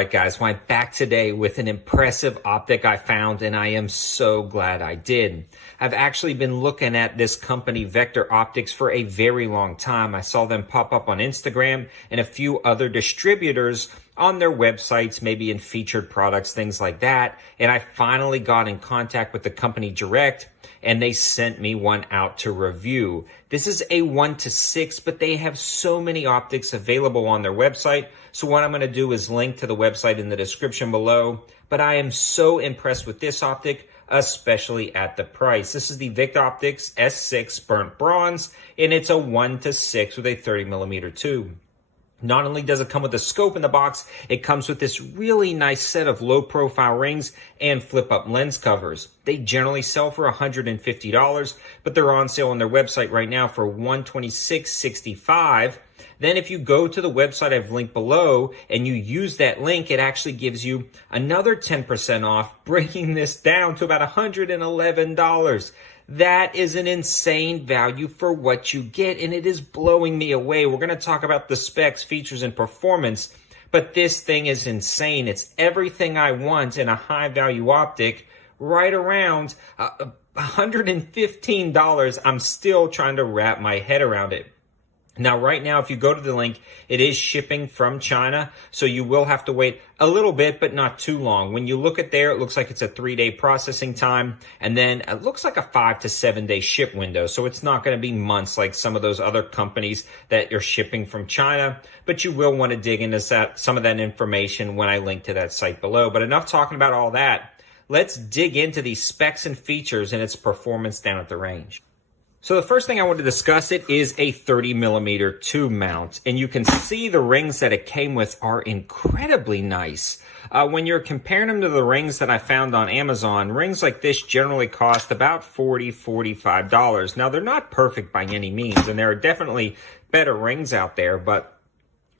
right, guys, well, I'm back today with an impressive optic I found, and I am so glad I did. I've actually been looking at this company, Victoptics, for a very long time. I saw them pop up on Instagram and a few other distributors on their websites, maybe in featured products, things like that. And I finally got in contact with the company direct, and they sent me one out to review. This is a 1:6, but they have so many optics available on their website. So what I'm going to do is link to the website in the description below. But I am so impressed with this optic, especially at the price. This is the Victoptics S6 Burnt Bronze, and it's a 1:6 with a 30mm tube. Not only does it come with a scope in the box, it comes with this really nice set of low profile rings and flip up lens covers. They generally sell for $150, but they're on sale on their website right now for $126.65. Then if you go to the website I've linked below and you use that link, it actually gives you another 10% off, bringing this down to about $111. That is an insane value for what you get, and it is blowing me away. We're going to talk about the specs, features, and performance, but this thing is insane. It's everything I want in a high-value optic, right around $115. I'm still trying to wrap my head around it. Now, right now, if you go to the link, it is shipping from China, so you will have to wait a little bit, but not too long. When you look at there, it looks like it's a 3-day processing time, and then it looks like a 5 to 7 day ship window, so it's not going to be months like some of those other companies that are shipping from China, but you will want to dig into some of that information when I link to that site below. But enough talking about all that. Let's dig into these specs and features and its performance down at the range. So the first thing I want to discuss it is a 30mm tube mount, and you can see the rings that it came with are incredibly nice. When you're comparing them to the rings that I found on Amazon, rings like this generally cost about $40, $45. Now, they're not perfect by any means, and there are definitely better rings out there, but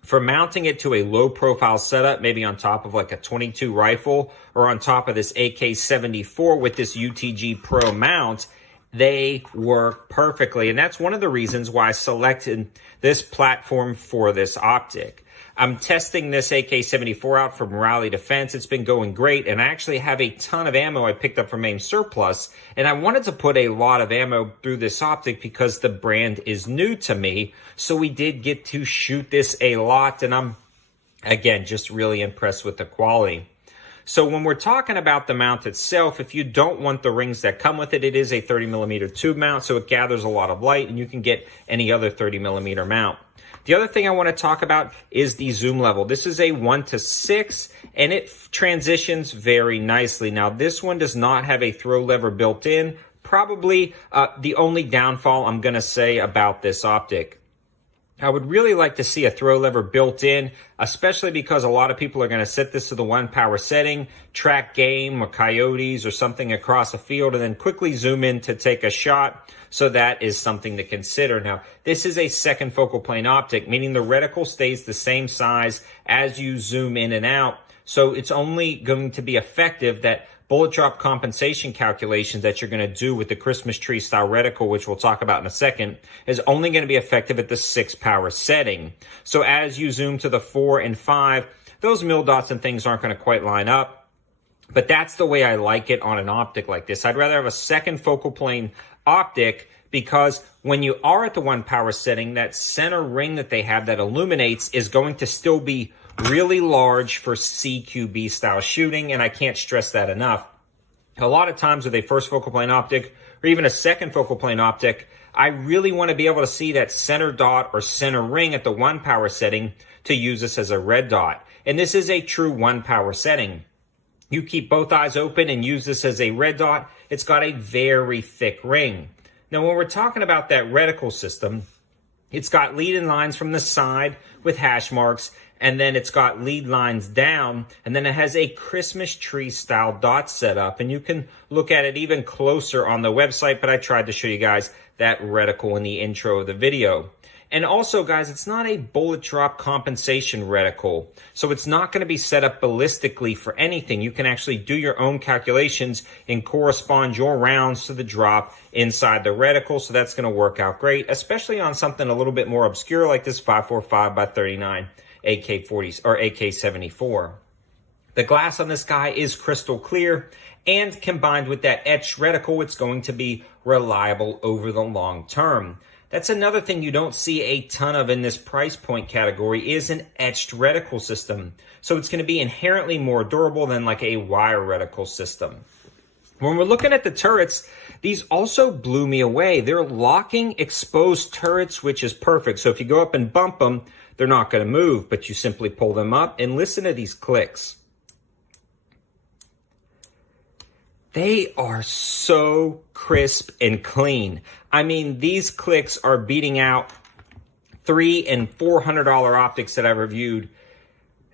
for mounting it to a low profile setup, maybe on top of like a .22 rifle or on top of this AK-74 with this UTG Pro mount, they work perfectly. And that's one of the reasons why I selected this platform for this optic. I'm testing this AK-74 out from Rally Defense. It's been going great, and I actually have a ton of ammo I picked up from AIM Surplus, and I wanted to put a lot of ammo through this optic because the brand is new to me. So we did get to shoot this a lot, and I'm, again, just really impressed with the quality. So when we're talking about the mount itself, if you don't want the rings that come with it, it is a 30mm tube mount, so it gathers a lot of light, and you can get any other 30mm mount. The other thing I want to talk about is the zoom level. This is a 1:6, and it transitions very nicely. Now, this one does not have a throw lever built in. Probably the only downfall I'm going to say about this optic. I would really like to see a throw lever built in, especially because a lot of people are going to set this to the 1 power setting, track game or coyotes or something across a field, and then quickly zoom in to take a shot. So that is something to consider. Now, this is a second focal plane optic, meaning the reticle stays the same size as you zoom in and out. So it's only going to be effective that bullet drop compensation calculations that you're going to do with the Christmas tree style reticle, which we'll talk about in a second, is only going to be effective at the 6 power setting. So as you zoom to the 4 and 5, those mil dots and things aren't going to quite line up. But that's the way I like it on an optic like this. I'd rather have a second focal plane optic, because when you are at the 1 power setting, that center ring that they have that illuminates is going to still be really large for CQB style shooting, and I can't stress that enough. A lot of times with a first focal plane optic or even a second focal plane optic, I really want to be able to see that center dot or center ring at the 1 power setting to use this as a red dot. And this is a true 1 power setting. You keep both eyes open and use this as a red dot, it's got a very thick ring. Now, when we're talking about that reticle system, it's got lead-in lines from the side with hash marks, and then it's got lead lines down, and then it has a Christmas tree style dot setup, and you can look at it even closer on the website, but I tried to show you guys that reticle in the intro of the video. And also, guys, it's not a bullet drop compensation reticle, so it's not going to be set up ballistically for anything. You can actually do your own calculations and correspond your rounds to the drop inside the reticle, so that's going to work out great, especially on something a little bit more obscure like this 545 by 39 AK-40 or AK-74. The glass on this guy is crystal clear, and combined with that etched reticle, it's going to be reliable over the long term. That's another thing you don't see a ton of in this price point category is an etched reticle system. So it's going to be inherently more durable than like a wire reticle system. When we're looking at the turrets, these also blew me away. They're locking exposed turrets, which is perfect. So if you go up and bump them, they're not going to move, but you simply pull them up and listen to these clicks. They are so crisp and clean. I mean, these clicks are beating out $300 and $400 optics that I've reviewed,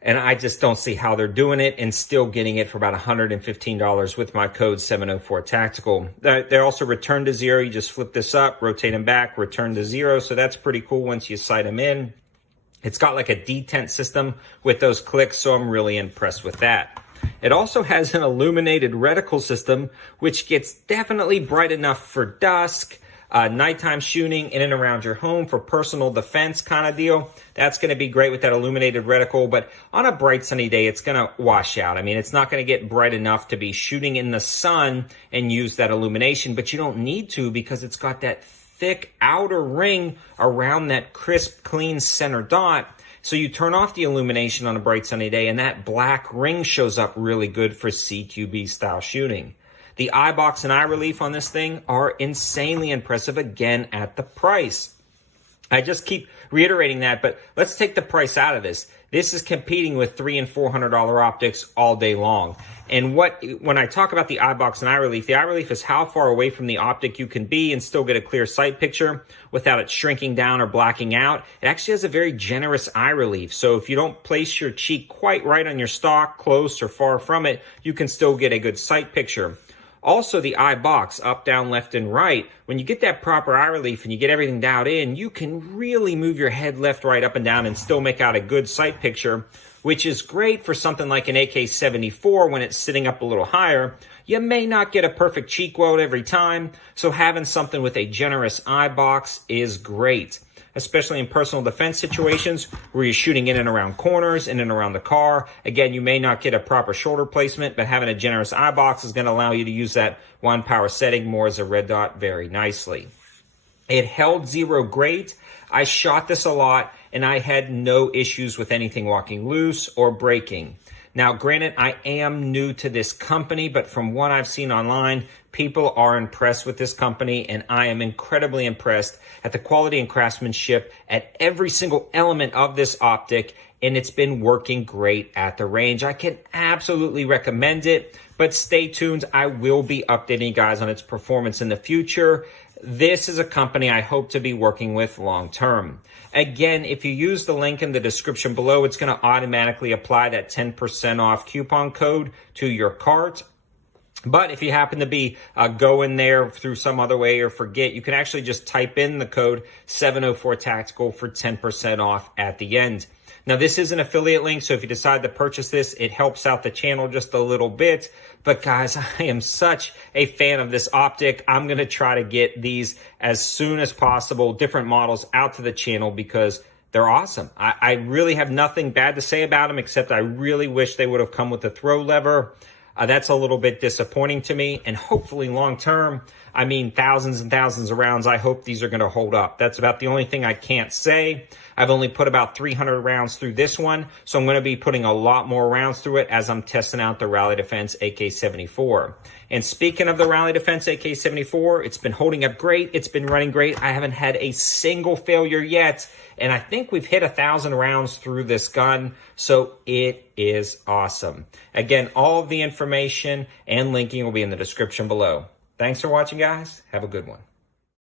and I just don't see how they're doing it and still getting it for about $115 with my code 704Tactical. They also return to zero. You just flip this up, rotate them back, return to zero. So that's pretty cool once you sight them in. It's got like a detent system with those clicks, so I'm really impressed with that. It also has an illuminated reticle system, which gets definitely bright enough for dusk, nighttime shooting in and around your home for personal defense kind of deal. That's going to be great with that illuminated reticle, but on a bright sunny day, it's going to wash out. I mean, it's not going to get bright enough to be shooting in the sun and use that illumination, but you don't need to because it's got that thick outer ring around that crisp, clean center dot. So you turn off the illumination on a bright sunny day and that black ring shows up really good for CQB style shooting. The eye box and eye relief on this thing are insanely impressive again at the price. I just keep reiterating that, but let's take the price out of this. This is competing with $300 and $400 optics all day long. And when I talk about the eye box and eye relief, the eye relief is how far away from the optic you can be and still get a clear sight picture without it shrinking down or blacking out. It actually has a very generous eye relief. So if you don't place your cheek quite right on your stock, close or far from it, you can still get a good sight picture. Also, the eye box, up, down, left, and right, when you get that proper eye relief and you get everything dialed in, you can really move your head left, right, up, and down and still make out a good sight picture, which is great for something like an AK-74 when it's sitting up a little higher. You may not get a perfect cheek weld every time, so having something with a generous eye box is great, especially in personal defense situations where you're shooting in and around corners, in and around the car. Again, you may not get a proper shoulder placement, but having a generous eye box is going to allow you to use that one power setting more as a red dot very nicely. It held zero great. I shot this a lot, and I had no issues with anything walking loose or breaking. Now, granted, I am new to this company, but from what I've seen online, people are impressed with this company, and I am incredibly impressed at the quality and craftsmanship at every single element of this optic, and it's been working great at the range. I can absolutely recommend it, but stay tuned. I will be updating you guys on its performance in the future. This is a company I hope to be working with long term. Again, if you use the link in the description below, it's going to automatically apply that 10% off coupon code to your cart. But if you happen to be going there through some other way or forget, you can actually just type in the code 704Tactical for 10% off at the end. Now, this is an affiliate link, so if you decide to purchase this, it helps out the channel just a little bit. But guys, I am such a fan of this optic. I'm going to try to get these as soon as possible, different models out to the channel because they're awesome. I really have nothing bad to say about them, except I really wish they would have come with a throw lever. That's a little bit disappointing to me, and hopefully long term, I mean thousands and thousands of rounds, I hope these are going to hold up. That's about the only thing I can't say. I've only put about 300 rounds through this one, so I'm going to be putting a lot more rounds through it as I'm testing out the Rally Defense AK-74. And speaking of the Rally Defense AK-74, it's been holding up great. It's been running great. I haven't had a single failure yet, and I think we've hit 1,000 rounds through this gun, so it is awesome. Again, all of the information and linking will be in the description below. Thanks for watching, guys. Have a good one.